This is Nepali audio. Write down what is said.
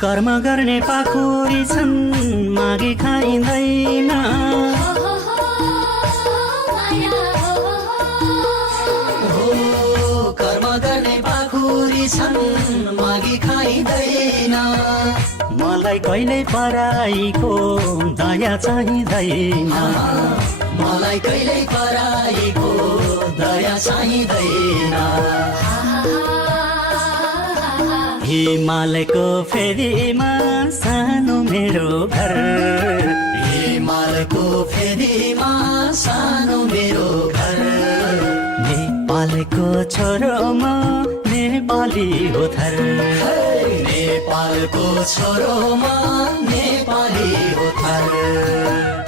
कर्म गर्ने पाखुरी छन् मागी खाइँदैन। कर्म गर्ने पाखुरी छन् मागी खाइँदैन। मलाई कहिल्यै पराईको दया चाहिँदैन। मलाई कहिल्यै पराईको दया चाहिँदैन। हिमालयको फेदीमा सानो मेरो घर। हिमालयको फेदीमा सानो मेरो घर। नेपालको छोरो म नेपाली हो थर। नेपालको छोरो म नेपाली हो थर।